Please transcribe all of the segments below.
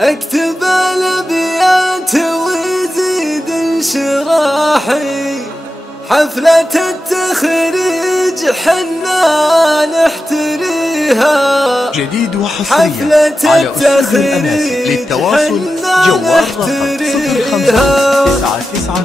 اكتب الابيات وزيد انشراحي، حفلة التخريج حنا نحتريها، جديد وحصريا حفلة على أسلوب التخريج للتواصل جوال رقم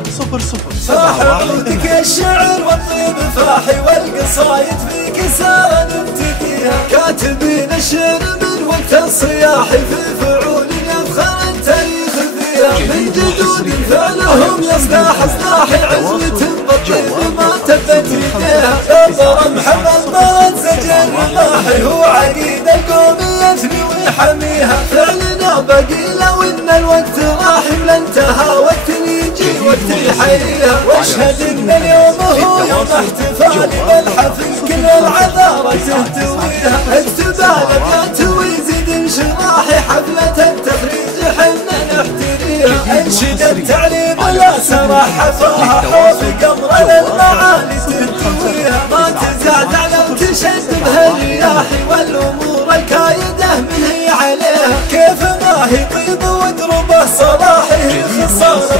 055 صاح عودك الشعر والطيب فاحي، والقصايد في كسارة نبتديها، كاتبين الشعر من وقت الصياح، في فعول يفخر التاريخ فيها، من جدود فعلهم يصداح اصلاح، عزمة بالطيب ما تبت يديها، نظر محمد مرد زجر رماحي، هو عقيد القوم يثني ويحميها، فعلنا باقي لو ان الوقت راح، ولا انتهى وقت يجي وقت يحييها، واشهد ان اليوم هو يوم احتفال بالحفل، كل العذارى تهتويها، اكتب الابيات ويزيد انشراحي، حفلة التخريج حنا نحتريها، انشد التعليم لا سرح حفاها، حوف قمر للمعالي تهتويها، ما تزاد على تشد بها الرياح، والامور الكايده من هي عليها، كيف ما هي طيب ودربه صلاحي، خصاصه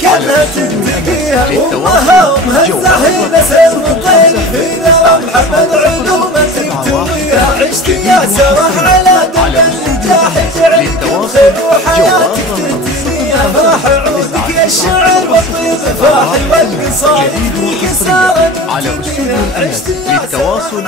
كلها تنتقيها، امها ومهزه هي نسل الطير، في ذا محمد علوم تكتويها، عشت يا سرح على دم النجاح، جعلك بخير وحياتك تهتنيها، فرح عودك يا الشعر والطيب فاحي، والقصايد في كسارة على أسلوب للتواصل